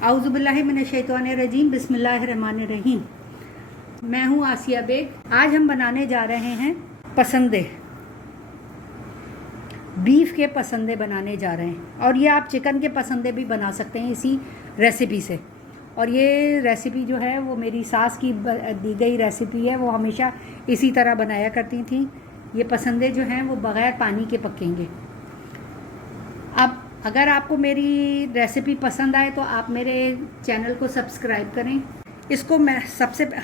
आउज़ुबिल्लाहि मिनश्शैतानिर्रजीम बिस्मिल्लाहिर्रहमानिर्रहीम। मैं हूँ आसिया बेग। आज हम बनाने जा रहे हैं पसंदे, बीफ के पसंदे बनाने जा रहे हैं। और ये आप चिकन के पसंदे भी बना सकते हैं इसी रेसिपी से। और ये रेसिपी जो है वो मेरी सास की दी गई रेसिपी है, वो हमेशा इसी तरह बनाया करती थी। ये पसंदे जो हैं वो बग़ैर पानी के पकेंगे। अब अगर आपको मेरी रेसिपी पसंद आए तो आप मेरे चैनल को सब्सक्राइब करें। इसको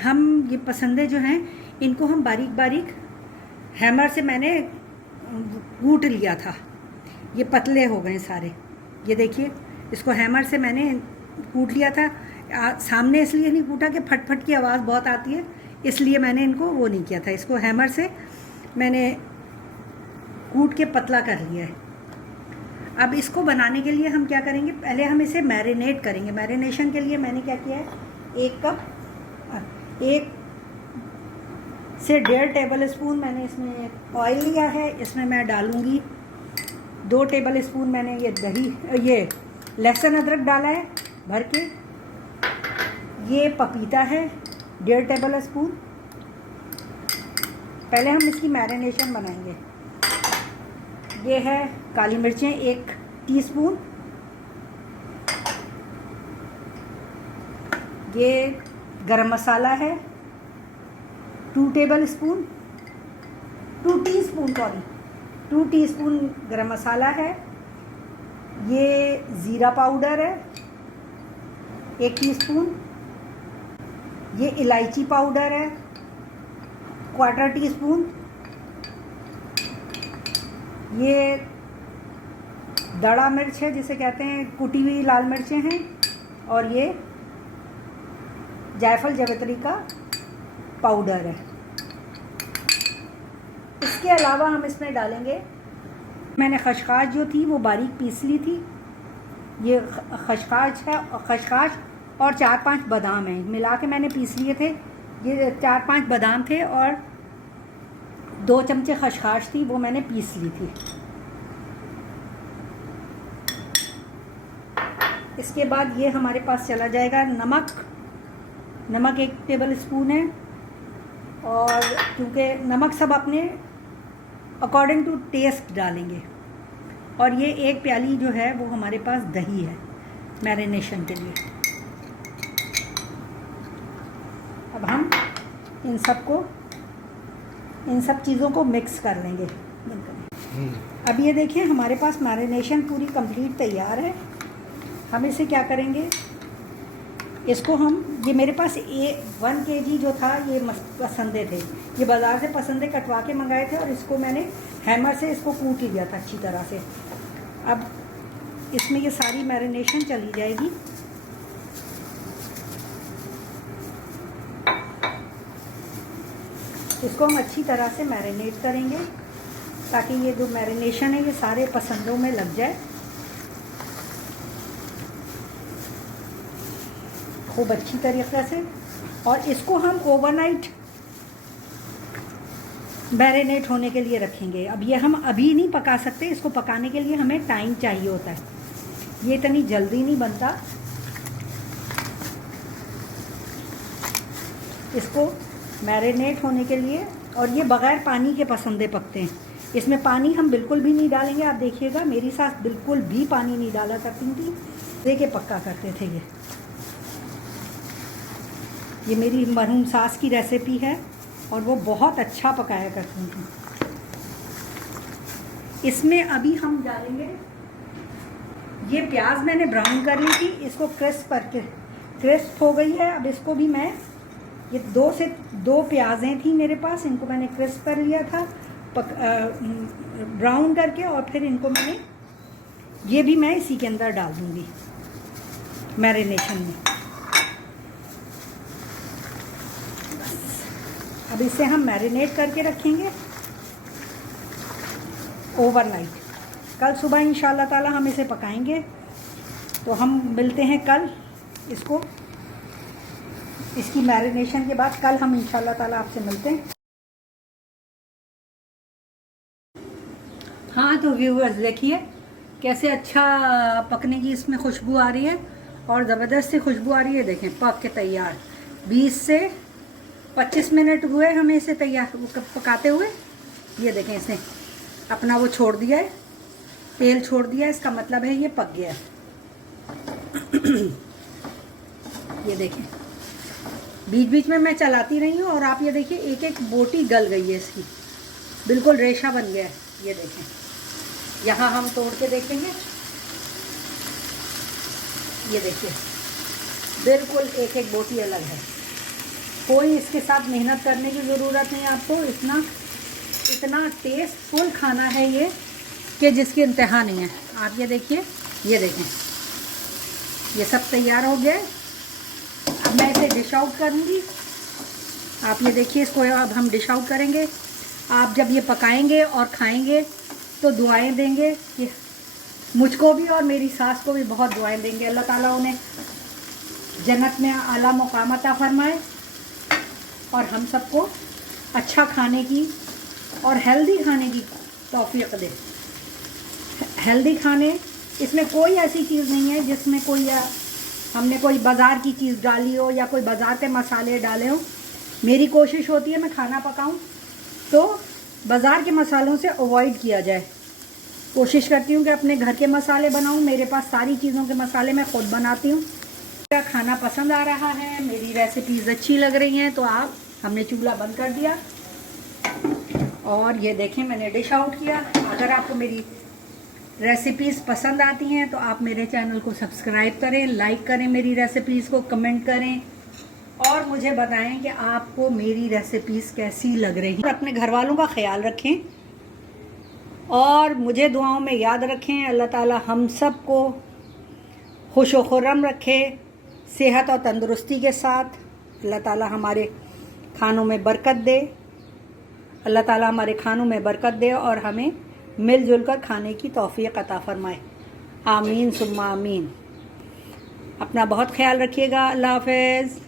हम ये पसंदे जो हैं इनको हम बारीक बारीक हैमर से मैंने कूट लिया था। ये पतले हो गए सारे, ये देखिए, इसको हैमर से मैंने कूट लिया था। सामने इसलिए नहीं कूटा कि फट फट की आवाज़ बहुत आती है, इसलिए मैंने इनको वो नहीं किया था। इसको हैमर से मैंने कूट के पतला कर लिया है। अब इसको बनाने के लिए हम क्या करेंगे, पहले हम इसे मैरिनेट करेंगे। मैरिनेशन के लिए मैंने क्या किया है, 1 से 1.5 टेबल स्पून मैंने इसमें ऑयल लिया है। इसमें मैं डालूँगी 2 टेबल स्पून मैंने ये लहसुन अदरक डाला है भर के। ये पपीता है 1.5 टेबल स्पून। पहले हम इसकी मैरिनेशन बनाएंगे। ये है काली मिर्चें 1 टीस्पून। ये गरम मसाला है 2 टीस्पून गरम मसाला है। ये ज़ीरा पाउडर है 1 टीस्पून। ये इलायची पाउडर है 1/4 टीस्पून। ये दड़ा मिर्च है जिसे कहते हैं, कुटी हुई लाल मिर्चें हैं। और ये जायफल जावित्री का पाउडर है। इसके अलावा हम इसमें डालेंगे, मैंने खशखाश जो थी वो बारीक पीस ली थी। ये खशखाश है, खशखाश और 4-5 बादाम हैं, मिला के मैंने पीस लिए थे। ये 4-5 बादाम थे और 2 चमचे खशखाश थी, वो मैंने पीस ली थी। इसके बाद ये हमारे पास चला जाएगा नमक 1 टेबल स्पून है। और क्योंकि नमक सब अपने अकॉर्डिंग टू टेस्ट डालेंगे। और ये 1 प्याली जो है वो हमारे पास दही है मैरिनेशन के लिए। अब हम इन सब चीज़ों को मिक्स कर लेंगे। अब ये देखिए हमारे पास मैरिनेशन पूरी कंप्लीट तैयार है। हम इसे क्या करेंगे, इसको ये मेरे पास 1 kg जो था ये पसंदे थे। ये बाज़ार से पसंदे कटवा के मंगाए थे और इसको मैंने हैमर से इसको कूट लिया था अच्छी तरह से। अब इसमें ये सारी मैरिनेशन चली जाएगी। इसको हम अच्छी तरह से मैरिनेट करेंगे ताकि ये जो मैरिनेशन है ये सारे पसंदों में लग जाए खूब अच्छी तरीक़े से। और इसको हम ओवरनाइट मैरिनेट होने के लिए रखेंगे। अब ये हम अभी नहीं पका सकते, इसको पकाने के लिए हमें टाइम चाहिए होता है, ये इतनी जल्दी नहीं बनता। इसको मैरिनेट होने के लिए, और ये बग़ैर पानी के पसंदे पकते हैं। इसमें पानी हम बिल्कुल भी नहीं डालेंगे। आप देखिएगा मेरी सास बिल्कुल भी पानी नहीं डाला करती थी, देके पक्का करते थे। ये मेरी मरहूम सास की रेसिपी है और वो बहुत अच्छा पकाया करती थी। इसमें अभी हम डालेंगे, ये प्याज मैंने ब्राउन कर ली थी, इसको क्रिस्प हो गई है। अब इसको भी मैं, ये 2 प्याज़ें थी मेरे पास, इनको मैंने क्रिस्प कर लिया था ब्राउन करके। और फिर इनको मैंने, ये भी मैं इसी के अंदर डाल दूँगी मैरिनेशन में। अब इसे हम मैरिनेट करके रखेंगे ओवरनाइट। कल सुबह इंशाल्लाह ताला हम इसे पकाएंगे। तो हम मिलते हैं कल, इसकी मैरिनेशन के बाद कल हम इंशाल्लाह ताला आपसे मिलते हैं। हाँ तो व्यूअर्स देखिए कैसे अच्छा पकने की इसमें खुशबू आ रही है। और ज़बरदस्त सी खुशबू आ रही है। देखें पक के तैयार। 20 से 25 मिनट हुए हमें इसे तैयार पकाते हुए। ये देखें इसने अपना वो छोड़ दिया है, तेल छोड़ दिया है, इसका मतलब है ये पक गया है। ये देखें बीच बीच में मैं चलाती रही हूँ और आप ये देखिए एक एक बोटी गल गई है इसकी, बिल्कुल रेशा बन गया है। ये देखें यहाँ हम तोड़ के देखेंगे। ये देखिए बिल्कुल एक एक बोटी अलग है। कोई इसके साथ मेहनत करने की ज़रूरत नहीं आपको। इतना टेस्टफुल खाना है ये कि जिसकी इंतहा नहीं है। आप ये देखिए, ये देखें ये सब तैयार हो गया है। अब मैं इसे डिश आउट करूँगी। आप ये देखिए इसको अब हम डिश आउट करेंगे। आप जब ये पकाएंगे और खाएंगे तो दुआएं देंगे कि मुझको भी और मेरी सास को भी बहुत दुआएं देंगे। अल्लाह ताला उन्हें जन्नत में आला मुकाम अता फरमाए और हम सबको अच्छा खाने की और हेल्दी खाने की तौफीक दे। हेल्दी खाने, इसमें कोई ऐसी चीज़ नहीं है जिसमें हमने कोई बाज़ार की चीज़ डाली हो या कोई बाज़ार के मसाले डाले हो। मेरी कोशिश होती है मैं खाना पकाऊं तो बाज़ार के मसालों से अवॉइड किया जाए। कोशिश करती हूँ कि अपने घर के मसाले बनाऊं। मेरे पास सारी चीज़ों के मसाले मैं ख़ुद बनाती हूँ। मेरा खाना पसंद आ रहा है, मेरी रेसिपीज़ अच्छी लग रही हैं तो हमने चूल्हा बंद कर दिया और ये देखें मैंने डिश आउट किया। अगर आपको मेरी रेसिपीज़ पसंद आती हैं तो आप मेरे चैनल को सब्सक्राइब करें, लाइक करें, मेरी रेसिपीज़ को कमेंट करें और मुझे बताएं कि आपको मेरी रेसिपीज़ कैसी लग रही हैं। अपने घर वालों का ख्याल रखें और मुझे दुआओं में याद रखें। अल्लाह ताला हम सब को खुश व खुर्रम रखे, सेहत और तंदुरुस्ती के साथ। अल्लाह ताला हमारे खानों में बरकत दे। अल्लाह ताला हमारे खानों में बरकत दे और हमें मिलजुल कर खाने की तौफीक अता फरमाए। आमीन सुम्मा आमीन। अपना बहुत ख्याल रखिएगा। अल्लाह हाफ़िज़।